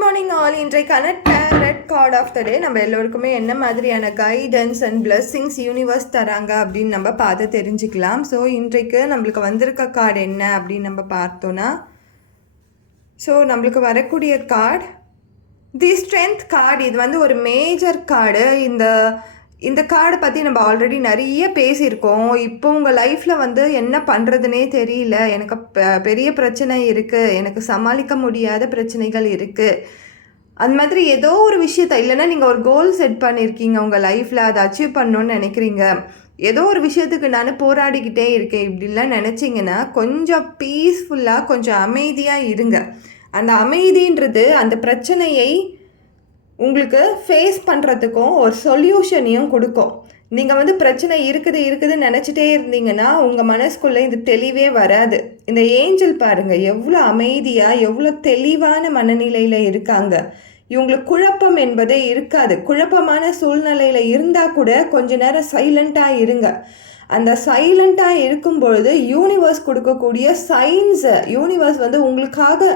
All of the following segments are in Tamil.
Morning all. இன்றைக்கான டேரட் கார்ட் ஆஃப் த டே நம்ம எல்லோருக்குமே என்ன மாதிரியான கைடன்ஸ் அண்ட் பிளெஸ்ஸிங்ஸ் யூனிவர்ஸ் தராங்க அப்படின்னு நம்ம பார்த்து தெரிஞ்சுக்கலாம். ஸோ இன்றைக்கு நம்மளுக்கு வந்திருக்க கார்டு என்ன அப்படின்னு நம்ம பார்த்தோன்னா, ஸோ நம்மளுக்கு வரக்கூடிய கார்டு தி ஸ்ட்ரென்த் கார்டு. இது வந்து ஒரு மேஜர் கார்டு. இந்த கார்டை பற்றி நம்ம ஆல்ரெடி நிறைய பேசியிருக்கோம். இப்போ உங்கள் லைஃப்பில் வந்து என்ன பண்ணுறதுனே தெரியல, எனக்கு பெரிய பிரச்சனை இருக்குது, எனக்கு சமாளிக்க முடியாத பிரச்சனைகள் இருக்குது, அந்த மாதிரி ஏதோ ஒரு விஷயத்த, இல்லைன்னா நீங்கள் ஒரு கோல் செட் பண்ணியிருக்கீங்க உங்கள் லைஃப்பில், அதை அச்சீவ் பண்ணணுன்னு நினைக்கிறீங்க, ஏதோ ஒரு விஷயத்துக்கு நான் போராடிக்கிட்டே இருக்கேன், இப்படிலாம் நினச்சிங்கன்னா கொஞ்சம் பீஸ்ஃபுல்லாக கொஞ்சம் அமைதியாக இருங்க. அந்த அமைதின்றது அந்த பிரச்சனையை உங்களுக்கு ஃபேஸ் பண்ணுறதுக்கும் ஒரு சொல்யூஷனையும் கொடுக்கும். நீங்கள் வந்து பிரச்சனை இருக்குதுன்னு நினச்சிட்டே இருந்தீங்கன்னா உங்கள் மனசுக்குள்ளே இது தெளிவே வராது. இந்த ஏஞ்சல் பாருங்கள் எவ்வளோ அமைதியாக எவ்வளோ தெளிவான மனநிலையில் இருக்காங்க. இவங்களுக்கு குழப்பம் என்பதே இருக்காது. குழப்பமான சூழ்நிலையில் இருந்தால் கூட கொஞ்ச நேரம் சைலண்ட்டாக இருங்க. அந்த சைலண்ட்டாக இருக்கும் பொழுது யூனிவர்ஸ் கொடுக்கக்கூடிய சைன்ஸை, யூனிவர்ஸ் வந்து உங்களுக்காக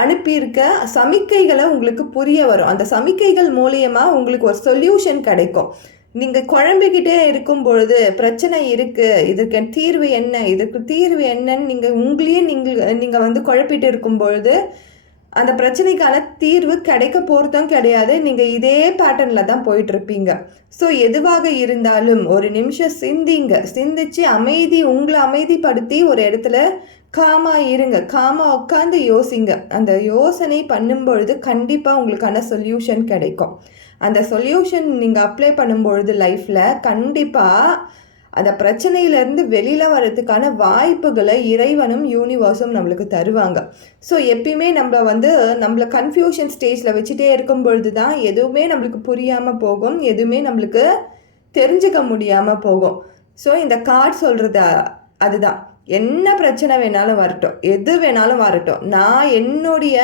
அனுப்பியிருக்க சமிக்கைகளை உங்களுக்கு புரிய வரும். அந்த சமிக்கைகள் மூலியமாக உங்களுக்கு ஒரு சொல்யூஷன் கிடைக்கும். நீங்கள் குழம்பிக்கிட்டே இருக்கும் பொழுது பிரச்சனை இருக்குது, இதற்கு தீர்வு என்னன்னு நீங்கள் வந்து குழப்பிட்டு இருக்கும் பொழுது அந்த பிரச்சனைக்கான தீர்வு கிடைக்க போகிறதும் கிடையாது. நீங்கள் இதே பேட்டர்னில் தான் போயிட்டுருப்பீங்க. ஸோ எதுவாக இருந்தாலும் ஒரு நிமிஷம் சிந்திச்சு உங்களை அமைதிப்படுத்தி ஒரு இடத்துல காமாக இருங்க. காமாக உட்காந்து யோசிங்க. அந்த யோசனை பண்ணும் பொழுது கண்டிப்பாக உங்களுக்கான சொல்யூஷன் கிடைக்கும். அந்த சொல்யூஷன் நீங்கள் அப்ளை பண்ணும்பொழுது லைஃப்பில் கண்டிப்பாக அந்த பிரச்சனையிலேருந்து வெளியில் வர்றதுக்கான வாய்ப்புகளை இறைவனும் யூனிவர்ஸும் நம்மளுக்கு தருவாங்க. ஸோ எப்பயுமே நம்மளை கன்ஃபியூஷன் ஸ்டேஜில் வச்சுட்டே இருக்கும் பொழுது தான் எதுவுமே நம்மளுக்கு புரியாமல் போகும், எதுவுமே நம்மளுக்கு தெரிஞ்சுக்க முடியாமல் போகும். ஸோ இந்த கார்டு சொல்கிறது அதுதான். என்ன பிரச்சனை வேணாலும் வரட்டும், எது வேணாலும் வரட்டும், நான் என்னுடைய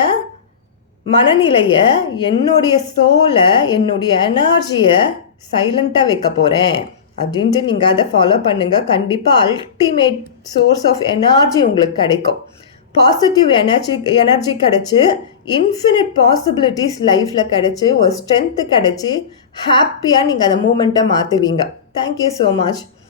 மனநிலையை, என்னுடைய சோலை, என்னுடைய எனர்ஜியை சைலண்ட்டாக வைக்க போகிறேன் அப்படின்ட்டு நீங்கள் அதை ஃபாலோ பண்ணுங்கள். கண்டிப்பாக அல்டிமேட் சோர்ஸ் ஆஃப் எனர்ஜி உங்களுக்கு கிடைக்கும். பாசிட்டிவ் எனர்ஜி கிடச்சி, இன்ஃபினிட் பாசிபிலிட்டிஸ் லைஃப்பில் கிடச்சி, ஒரு ஸ்ட்ரென்த்து கிடச்சி, ஹாப்பியாக நீங்கள் அந்த மூமெண்ட்டை மாற்றுவீங்க. Thank you so much.